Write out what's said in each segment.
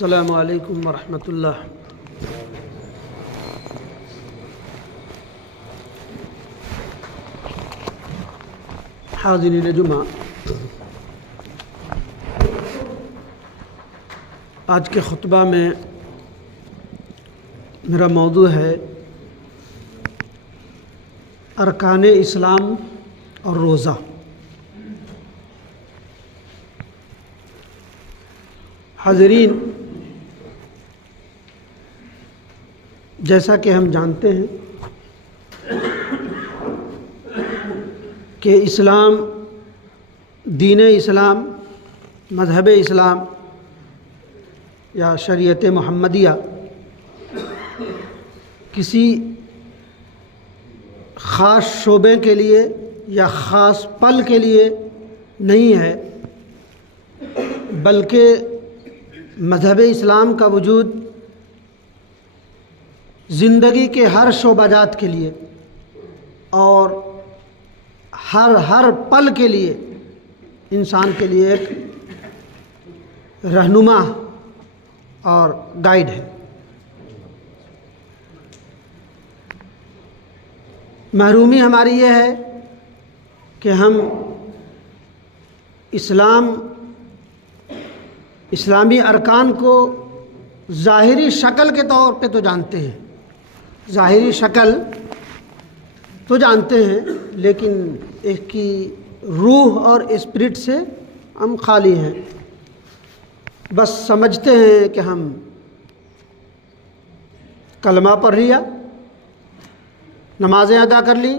السلام علیکم ورحمۃ اللہ۔ حاضرین جمعہ، آج کے خطبہ میں میرا موضوع ہے ارکان اسلام اور روزہ۔ حاضرین، جیسا کہ ہم جانتے ہیں کہ اسلام، دین اسلام، مذہب اسلام یا شریعت محمدیہ کسی خاص شعبے کے لیے یا خاص پل کے لیے نہیں ہے، بلکہ مذہب اسلام کا وجود زندگی کے ہر شعبہ جات کے لیے اور ہر پل کے لیے انسان کے لیے ایک رہنما اور گائیڈ ہے۔ محرومی ہماری یہ ہے کہ ہم اسلامی ارکان کو ظاہری شکل کے طور پہ تو جانتے ہیں، ظاہری شکل تو جانتے ہیں، لیکن اس کی روح اور اسپرٹ سے ہم خالی ہیں۔ بس سمجھتے ہیں کہ ہم کلمہ پڑھ لیا، نمازیں ادا کر لیں،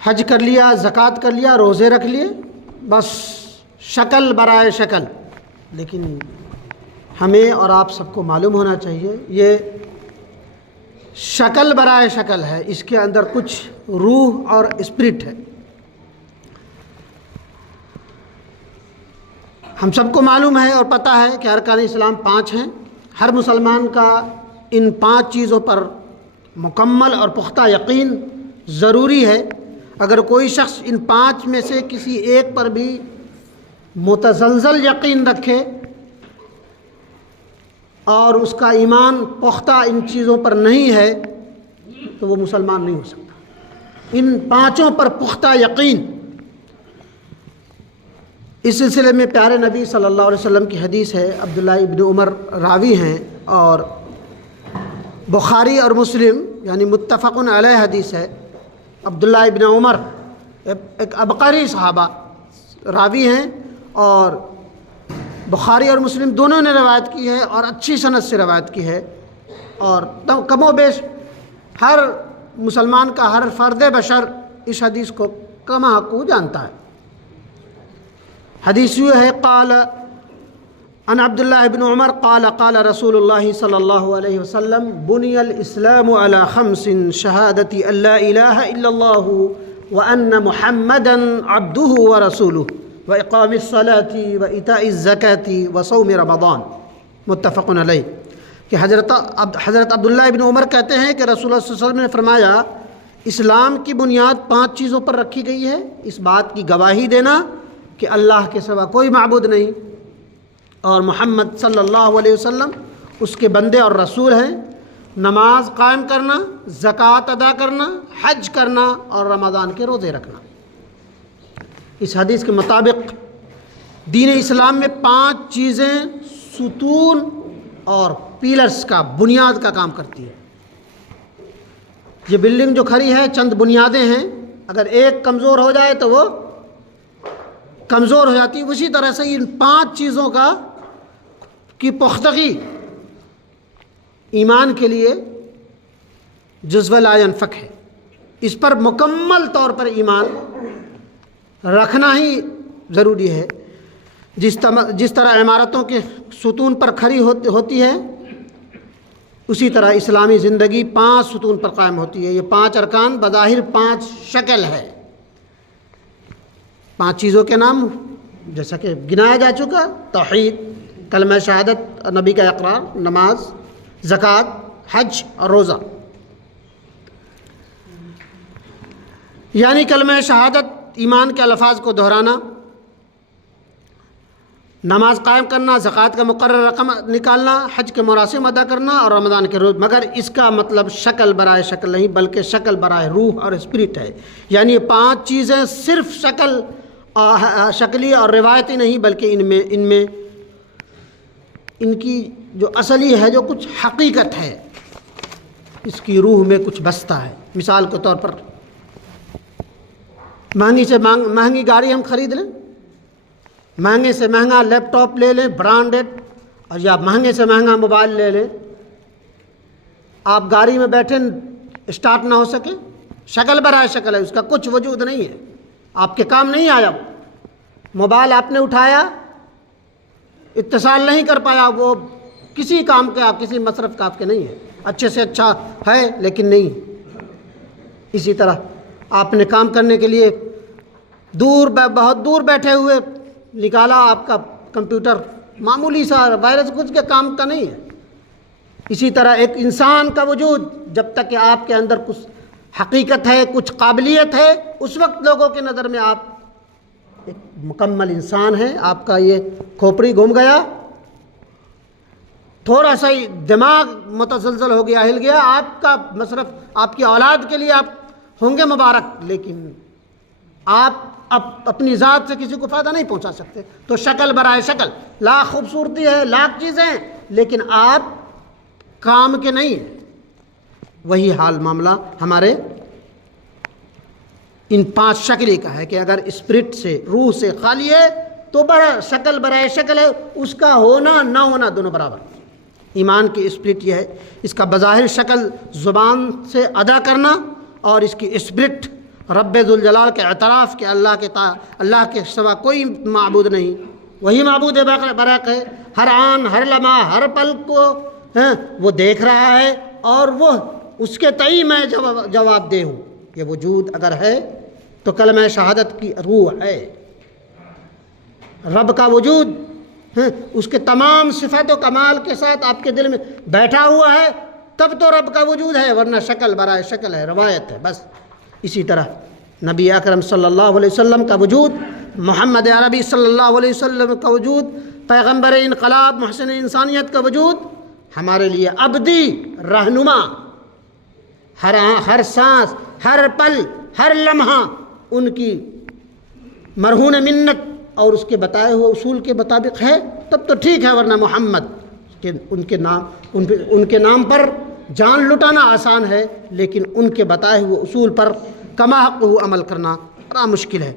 حج کر لیا، زکوٰۃ کر لیا، روزے رکھ لیے، بس شکل برائے شکل۔ لیکن ہمیں اور آپ سب کو معلوم ہونا چاہیے یہ شکل برائے شکل ہے، اس کے اندر کچھ روح اور اسپرٹ ہے۔ ہم سب کو معلوم ہے اور پتہ ہے کہ ارکان اسلام 5 ہیں۔ ہر مسلمان کا ان 5 چیزوں پر مکمل اور پختہ یقین ضروری ہے۔ اگر کوئی شخص ان 5 میں سے کسی ایک پر بھی متزلزل یقین رکھے اور اس کا ایمان پختہ ان چیزوں پر نہیں ہے تو وہ مسلمان نہیں ہو سکتا۔ ان 5 پر پختہ یقین۔ اس سلسلے میں پیارے نبی صلی اللہ علیہ وسلم کی حدیث ہے، عبداللہ ابن عمر راوی ہیں اور بخاری اور مسلم یعنی متفق علیہ حدیث ہے۔ عبداللہ ابن عمر ایک عبقری صحابہ راوی ہیں اور بخاری اور مسلم دونوں نے روایت کی ہے اور اچھی سند سے روایت کی ہے، اور کم و بیش ہر مسلمان کا ہر فرد بشر اس حدیث کو کما حقو جانتا ہے۔ حدیث یہ ہے، قال عن عبداللہ ابن عمر قال قال رسول اللہ صلی اللہ علیہ وسلم بنی الاسلام علی 5 شہادت ان لا الہ الا اللہ وان محمدا عبدہ ورسولہ وإقام الصلاة وإيتاء الزکاة وصوم رمضان، متفق علیہ۔ کہ حضرت عبداللہ ابن عمر کہتے ہیں کہ رسول اللہ صلی اللہ علیہ وسلم نے فرمایا، اسلام کی بنیاد 5 چیزوں پر رکھی گئی ہے۔ اس بات کی گواہی دینا کہ اللہ کے سوا کوئی معبود نہیں اور محمد صلی اللہ علیہ وسلم اس کے بندے اور رسول ہیں، نماز قائم کرنا، زکوٰۃ ادا کرنا، حج کرنا اور رمضان کے روزے رکھنا۔ اس حدیث کے مطابق دین اسلام میں 5 چیزیں ستون اور پیلرز کا، بنیاد کا کام کرتی ہیں۔ یہ بلڈنگ جو کھڑی ہے چند بنیادیں ہیں، اگر ایک کمزور ہو جائے تو وہ کمزور ہو جاتی ہے۔ اسی طرح سے ان 5 چیزوں کی پختگی ایمان کے لیے جزو لا ينفک ہے۔ اس پر مکمل طور پر ایمان رکھنا ہی ضروری ہے۔ جس طرح عمارتوں کے ستون پر کھڑی ہوتی ہے، اسی طرح اسلامی زندگی 5 ستون پر قائم ہوتی ہے۔ یہ 5 ارکان بظاہر 5 شکل ہے۔ 5 چیزوں کے نام جیسا کہ گنایا جا چکا، توحید، کلمہ شہادت، نبی کا اقرار، نماز، زکوٰۃ، حج اور روزہ۔ یعنی کلمہ شہادت ایمان کے الفاظ کو دہرانا، نماز قائم کرنا، زکوٰۃ کا مقرر رقم نکالنا، حج کے مراسم ادا کرنا اور رمضان کے روز، مگر اس کا مطلب شکل برائے شکل نہیں بلکہ شکل برائے روح اور اسپرٹ ہے۔ یعنی یہ 5 چیزیں صرف شکلی اور روایتی نہیں بلکہ ان میں ان کی جو اصلی ہے، جو کچھ حقیقت ہے، اس کی روح میں کچھ بستا ہے۔ مثال کے طور پر مہنگی سے مہنگی گاڑی ہم خرید لیں، مہنگے سے مہنگا لیپ ٹاپ لے لیں برانڈڈ، اور یا مہنگے سے مہنگا موبائل لے لیں، آپ گاڑی میں بیٹھیں اسٹارٹ نہ ہو سکے، شکل برائے شکل ہے، اس کا کچھ وجود نہیں ہے، آپ کے کام نہیں آیا۔ موبائل آپ نے اٹھایا، اتصال نہیں کر پایا، وہ کسی کام کے، آپ کسی مصرف کا آپ کے نہیں ہے، اچھے سے اچھا ہے لیکن نہیں۔ اسی طرح آپ نے کام کرنے کے لیے بہت دور بیٹھے ہوئے نکالا، آپ کا کمپیوٹر معمولی سا وائرس کچھ کے کام کا نہیں ہے۔ اسی طرح ایک انسان کا وجود، جب تک کہ آپ کے اندر کچھ حقیقت ہے، کچھ قابلیت ہے، اس وقت لوگوں کی نظر میں آپ ایک مکمل انسان ہیں۔ آپ کا یہ کھوپڑی گھوم گیا، تھوڑا سا ہی دماغ متزلزل ہو گیا، ہل گیا، آپ کا مصرف آپ کی اولاد کے لیے آپ ہوں گے مبارک، لیکن آپ اپنی ذات سے کسی کو فائدہ نہیں پہنچا سکتے۔ تو شکل برائے شکل، لاکھ خوبصورتی ہے، لاکھ چیزیں ہیں، لیکن آپ کام کے نہیں ہیں۔ وہی حال معاملہ ہمارے ان 5 شکلی کا ہے کہ اگر اسپرٹ سے، روح سے خالی ہے تو شکل برائے شکل ہے، اس کا ہونا نہ ہونا دونوں برابر۔ ایمان کی اسپرٹ یہ ہے، اس کا بظاہر شکل زبان سے ادا کرنا، اور اس کی اسپرٹ رب ذوالجلال کے اعتراف کہ اللہ کے سوا کوئی معبود نہیں، وہی معبود برحق ہے، ہر آن ہر لمحہ ہر پل کو وہ دیکھ رہا ہے، اور وہ اس کے تئیں میں جواب دہ ہوں۔ یہ وجود اگر ہے تو کلمہ شہادت کی روح ہے۔ رب کا وجود اس کے تمام صفات و کمال کے ساتھ آپ کے دل میں بیٹھا ہوا ہے، تب تو رب کا وجود ہے، ورنہ شکل برائے شکل ہے، روایت ہے بس۔ اسی طرح نبی اکرم صلی اللہ علیہ وسلم کا وجود، محمد عربی صلی اللہ علیہ وسلم کا وجود، پیغمبر انقلاب محسن انسانیت کا وجود ہمارے لیے ابدی رہنما، ہر سانس، ہر پل، ہر لمحہ ان کی مرہون منت اور اس کے بتائے ہوئے اصول کے مطابق ہے، تب تو ٹھیک ہے، ورنہ محمد کہ ان کے نام پر جان لٹانا آسان ہے، لیکن ان کے بتائے ہوئے اصول پر کما حق عمل کرنا بڑا مشکل ہے۔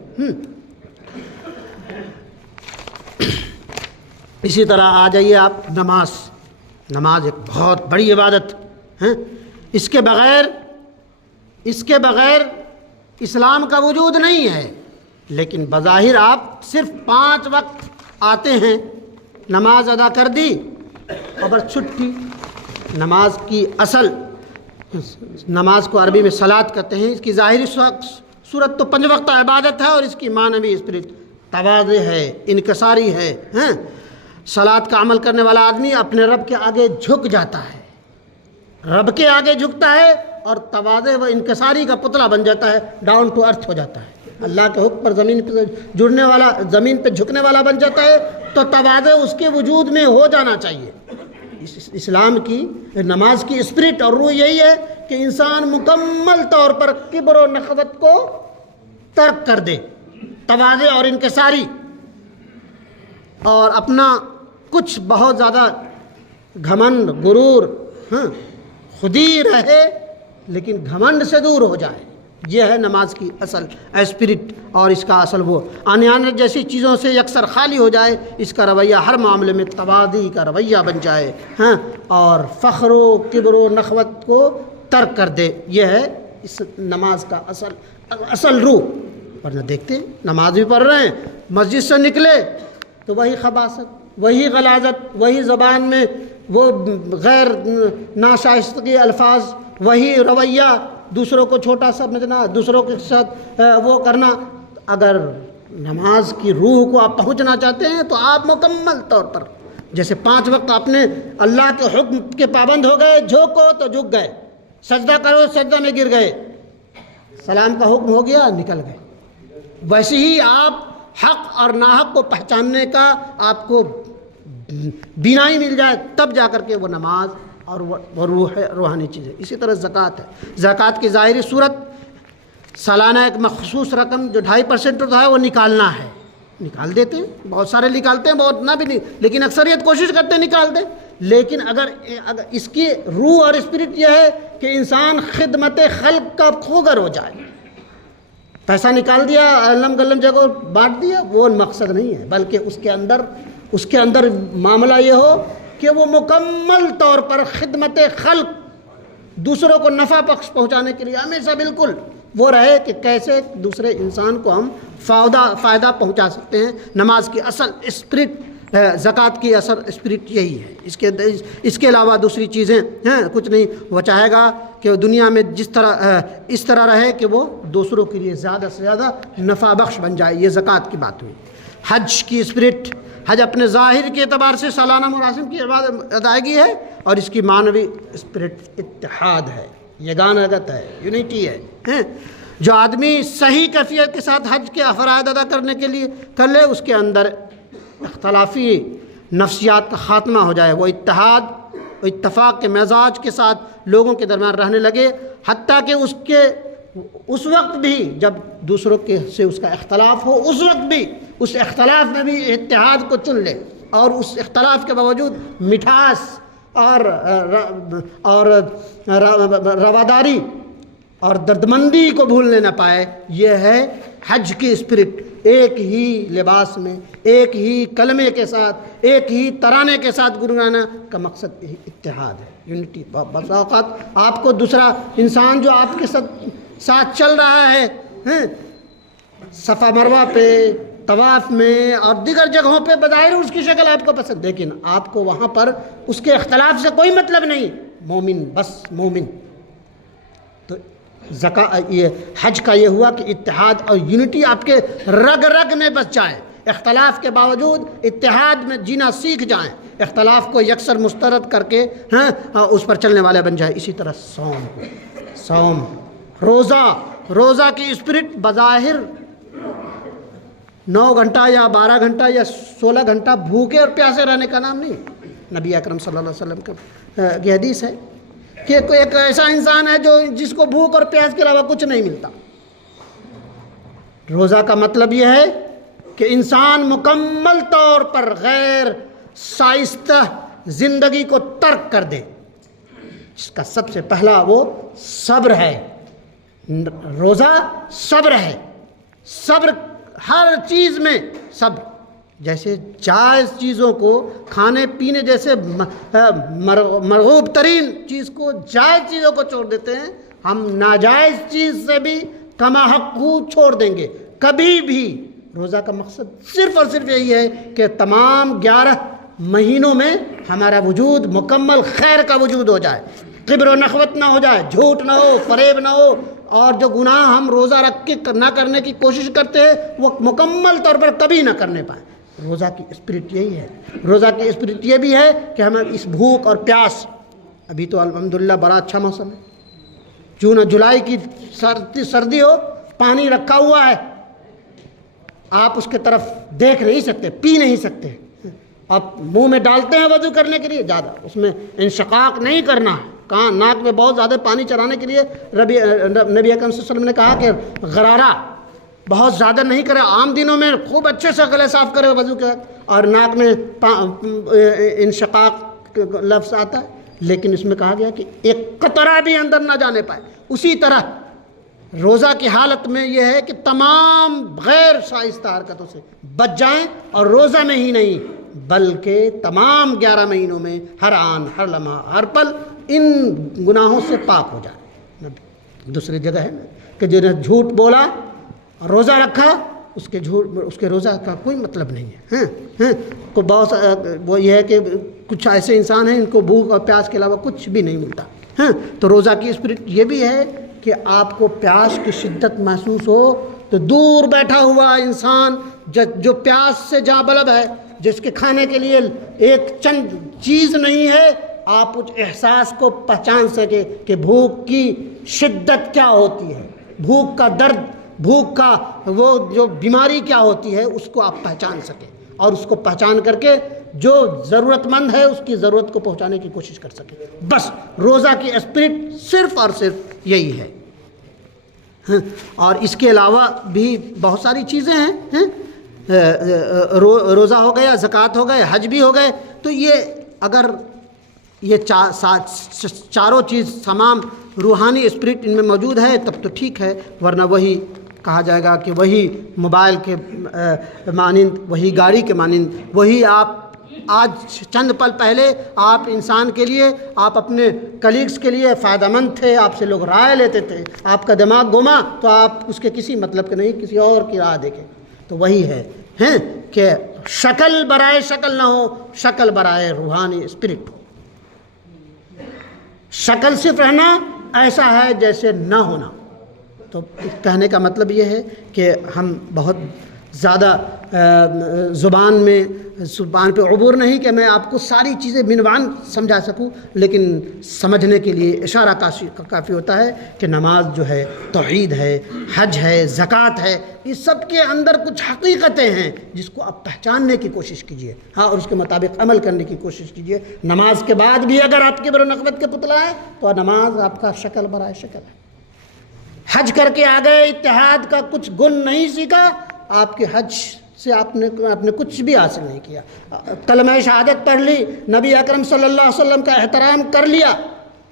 اسی طرح آ جائیے آپ نماز ایک بہت بڑی عبادت ہے، اس کے بغیر اسلام کا وجود نہیں ہے، لیکن بظاہر آپ صرف 5 وقت آتے ہیں، نماز ادا کر دی اور بس چھٹی۔ نماز کی اصل، نماز کو عربی میں صلاۃ کہتے ہیں، اس کی ظاہری صورت تو 5 وقت عبادت ہے، اور اس کی معنوی اسپرٹ تواضع ہے، انکساری ہے۔ صلاۃ کا عمل کرنے والا آدمی اپنے رب کے آگے جھک جاتا ہے، رب کے آگے جھکتا ہے، اور تواضع و انکساری کا پتلا بن جاتا ہے، ڈاؤن ٹو ارتھ ہو جاتا ہے، اللہ کے حکم پر زمین پہ جھکنے والا بن جاتا ہے۔ تو تواضع اس کے وجود میں ہو جانا چاہیے۔ اسلام کی نماز کی اسپرٹ اور روح یہی ہے کہ انسان مکمل طور پر کبر و نخوت کو ترک کر دے، تواضع اور انکساری، اور اپنا کچھ بہت زیادہ گھمنڈ، غرور، خودی رہے لیکن گھمنڈ سے دور ہو جائے۔ یہ ہے نماز کی اصل اسپرٹ، اور اس کا اصل وہ آنیان جیسی چیزوں سے یکسر خالی ہو جائے، اس کا رویہ ہر معاملے میں تواضع کا رویہ بن جائے، اور فخر و کبر و نخوت کو ترک کر دے۔ یہ ہے اس نماز کا اصل روح۔ ورنہ دیکھتے ہیں نماز بھی پڑھ رہے ہیں، مسجد سے نکلے تو وہی خباثت، وہی غلاظت، وہی زبان میں وہ غیر ناشائستگی الفاظ، وہی رویہ، دوسروں کو چھوٹا سمجھنا، دوسروں کے ساتھ وہ کرنا۔ اگر نماز کی روح کو آپ پہنچنا چاہتے ہیں تو آپ مکمل طور پر، جیسے 5 وقت آپ نے اللہ کے حکم کے پابند ہو گئے، جھکو تو جھک گئے، سجدہ کرو سجدہ میں گر گئے، سلام کا حکم ہو گیا نکل گئے، ویسے ہی آپ حق اور ناحق کو پہچاننے کا آپ کو بینائی مل جائے، تب جا کر کے وہ نماز اور وہ روحانی چیزیں۔ اسی طرح زکوٰۃ ہے، زکوٰۃ کی ظاہری صورت سالانہ ایک مخصوص رقم جو 2.5% ہوتا ہے وہ نکالنا ہے، نکال دیتے ہیں، بہت سارے نکالتے ہیں، بہت نہ بھی نہیں، لیکن اکثریت کوشش کرتے ہیں نکال دیں۔ لیکن اگر اس کی روح اور اسپرٹ یہ ہے کہ انسان خدمت خلق کا خوگر ہو جائے، پیسہ نکال دیا، علم گلم جگہ بانٹ دیا، وہ مقصد نہیں ہے، بلکہ اس کے اندر معاملہ یہ ہو کہ وہ مکمل طور پر خدمت خلق، دوسروں کو نفع بخش پہنچانے کے لیے ہمیشہ بالکل وہ رہے کہ کیسے دوسرے انسان کو ہم فائدہ پہنچا سکتے ہیں۔ نماز کی اصل اسپرٹ، زکوٰۃ کی اصل اسپرٹ یہی ہے، اس کے علاوہ دوسری چیزیں ہیں کچھ نہیں۔ وہ چاہے گا کہ دنیا میں اس طرح رہے کہ وہ دوسروں کے لیے زیادہ سے زیادہ نفع بخش بن جائے، یہ زکوٰۃ کی بات ہوئی۔ حج کی اسپرٹ، حج اپنے ظاہر کے اعتبار سے سالانہ مراسم کی ادائیگی ہے، اور اس کی معنوی اسپرٹ اتحاد ہے، یگانگت ہے، یونٹی ہے۔ جو آدمی صحیح کیفیت کے ساتھ حج کے افراد ادا کرنے کے لیے کر لے، اس کے اندر اختلافی نفسیات کا خاتمہ ہو جائے، وہ اتحاد و اتفاق کے مزاج کے ساتھ لوگوں کے درمیان رہنے لگے، حتیٰ کہ اس وقت بھی جب دوسروں سے اس کا اختلاف ہو، اس وقت بھی اس اختلاف میں بھی اتحاد کو چن لے، اور اس اختلاف کے باوجود مٹھاس اور رواداری اور دردمندی کو بھولنے نہ پائے۔ یہ ہے حج کی اسپرٹ، ایک ہی لباس میں، ایک ہی کلمے کے ساتھ، ایک ہی ترانے کے ساتھ گنگنانا کا مقصد اتحاد ہے، یونٹی۔ بس اوقات آپ کو دوسرا انسان جو آپ کے ساتھ چل رہا ہے صفا مروہ پہ، طواف میں اور دیگر جگہوں پہ، بظاہر اس کی شکل آپ کو پسند، لیکن آپ کو وہاں پر اس کے اختلاف سے کوئی مطلب نہیں، مومن بس مومن۔ تو یہ حج کا یہ ہوا کہ اتحاد اور یونٹی آپ کے رگ رگ میں بس جائے، اختلاف کے باوجود اتحاد میں جینا سیکھ جائیں، اختلاف کو یکسر مسترد کر کے اس پر چلنے والے بن جائیں۔ اسی طرح صوم، روزہ کی اسپرٹ بظاہر 9 گھنٹہ یا 12 گھنٹہ یا 16 گھنٹہ بھوکے اور پیاسے رہنے کا نام نہیں۔ نبی اکرم صلی اللہ علیہ وسلم کی حدیث ہے کہ ایک ایسا انسان ہے جس کو بھوک اور پیاس کے علاوہ کچھ نہیں ملتا۔ روزہ کا مطلب یہ ہے کہ انسان مکمل طور پر غیر شائستہ زندگی کو ترک کر دے، جس کا سب سے پہلا وہ صبر ہے۔ روزہ صبر ہے، صبر ہر چیز میں صبر، جیسے جائز چیزوں کو کھانے پینے جیسے مرغوب ترین چیز کو، جائز چیزوں کو چھوڑ دیتے ہیں، ہم ناجائز چیز سے بھی کما حق چھوڑ دیں گے کبھی بھی۔ روزہ کا مقصد صرف اور صرف یہی ہے کہ تمام 11 مہینوں میں ہمارا وجود مکمل خیر کا وجود ہو جائے، کبر و نخوت نہ ہو جائے، جھوٹ نہ ہو، فریب نہ ہو، اور جو گناہ ہم روزہ رکھ کے نہ کرنے کی کوشش کرتے ہیں وہ مکمل طور پر کبھی نہ کرنے پائیں۔ روزہ کی اسپرٹ یہی ہے۔ روزہ کی اسپرٹ یہ بھی ہے کہ ہمیں اس بھوک اور پیاس، ابھی تو الحمدللہ بڑا اچھا موسم ہے، جون جولائی کی سردی ہو، پانی رکھا ہوا ہے، آپ اس کے طرف دیکھ نہیں سکتے، پی نہیں سکتے، آپ منہ میں ڈالتے ہیں وضو کرنے کے لیے، زیادہ اس میں انشقاق نہیں کرنا ہے، کہاں ناک میں بہت زیادہ پانی چرانے کے لیے نبی اکرم صلی اللہ علیہ وسلم نے کہا کہ غرارہ بہت زیادہ نہیں کرے، عام دنوں میں خوب اچھے سے گلے صاف کرے وضو کے وقت، اور ناک میں انشقاق لفظ آتا ہے، لیکن اس میں کہا گیا کہ ایک قطرہ بھی اندر نہ جانے پائے۔ اسی طرح روزہ کی حالت میں یہ ہے کہ تمام غیر شائستہ حرکتوں سے بچ جائیں، اور روزہ میں ہی نہیں بلکہ تمام 11 مہینوں میں ہر آن، ہر لمحہ، ہر پل ان گناہوں سے پاک ہو جائے۔ دوسری جگہ ہے کہ جنہیں جھوٹ بولا اور روزہ رکھا، اس کے روزہ کا کوئی مطلب نہیں ہے۔ کو بہت وہ یہ ہے کہ کچھ ایسے انسان ہیں ان کو بھوک اور پیاس کے علاوہ کچھ بھی نہیں ملتا۔ تو روزہ کی اسپرٹ یہ بھی ہے کہ آپ کو پیاس کی شدت محسوس ہو تو دور بیٹھا ہوا انسان جو پیاس سے جاں بلب ہے، جس کے کھانے کے لیے ایک چند چیز نہیں ہے، آپ اس احساس کو پہچان سکے کہ بھوک کی شدت کیا ہوتی ہے، بھوک کا درد بھوک کا وہ جو بیماری کیا ہوتی ہے اس کو آپ پہچان سکیں، اور اس کو پہچان کر کے جو ضرورت مند ہے اس کی ضرورت کو پہنچانے کی کوشش کر سکیں۔ بس روزہ کی اسپرٹ صرف اور صرف یہی ہے۔ اور اس کے علاوہ بھی بہت ساری چیزیں ہیں، روزہ ہو گیا، زکوٰۃ ہو گئے، حج بھی ہو گئے، تو یہ اگر یہ چاروں چیز تمام روحانی اسپرٹ ان میں موجود ہے تب تو ٹھیک ہے، ورنہ وہی کہا جائے گا کہ وہی موبائل کے مانند، وہی گاڑی کے مانند، وہی آپ آج چند پل پہلے آپ انسان کے لیے، آپ اپنے کلیگس کے لیے فائدہ مند تھے، آپ سے لوگ رائے لیتے تھے، آپ کا دماغ گما تو آپ اس کے کسی مطلب کے نہیں، کسی اور کی راہ دیکھیں، تو وہی ہے کہ شکل برائے شکل نہ ہو، شکل برائے روحانی اسپرٹ ہو۔ شکل صرف رہنا ایسا ہے جیسے نہ ہونا۔ تو کہنے کا مطلب یہ ہے کہ ہم بہت زیادہ زبان پہ عبور نہیں کہ میں آپ کو ساری چیزیں بعنوان سمجھا سکوں، لیکن سمجھنے کے لیے اشارہ کافی ہوتا ہے کہ نماز جو ہے توحید ہے، حج ہے، زکوٰۃ ہے، اس سب کے اندر کچھ حقیقتیں ہیں جس کو آپ پہچاننے کی کوشش کیجئے، اور اس کے مطابق عمل کرنے کی کوشش کیجئے۔ نماز کے بعد بھی اگر آپ کبر و نخوت کے پتلا ہے تو نماز آپ کا شکل برائے شکل ہے۔ حج کر کے آ گئے، اتحاد کا کچھ گن نہیں سیکھا، آپ کے حج سے آپ نے کچھ بھی حاصل نہیں کیا۔ کلمہ شہادت پڑھ لی، نبی اکرم صلی اللہ علیہ وسلم کا احترام کر لیا،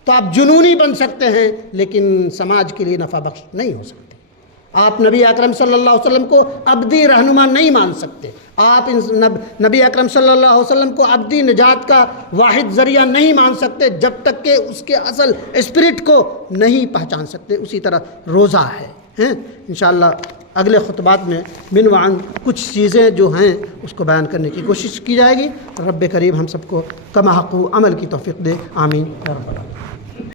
تو آپ جنونی بن سکتے ہیں لیکن سماج کے لیے نفع بخش نہیں ہو سکتے۔ آپ نبی اکرم صلی اللہ علیہ وسلم کو ابدی رہنما نہیں مان سکتے، آپ نبی اکرم صلی اللہ علیہ وسلم کو ابدی نجات کا واحد ذریعہ نہیں مان سکتے جب تک کہ اس کے اصل اسپرٹ کو نہیں پہچان سکتے۔ اسی طرح روزہ ہے، انشاءاللہ اگلے خطبات میں بعنوان کچھ چیزیں جو ہیں اس کو بیان کرنے کی کوشش کی جائے گی۔ رب کریم ہم سب کو کما حق عمل کی توفیق دے، آمین یا رب العالمین۔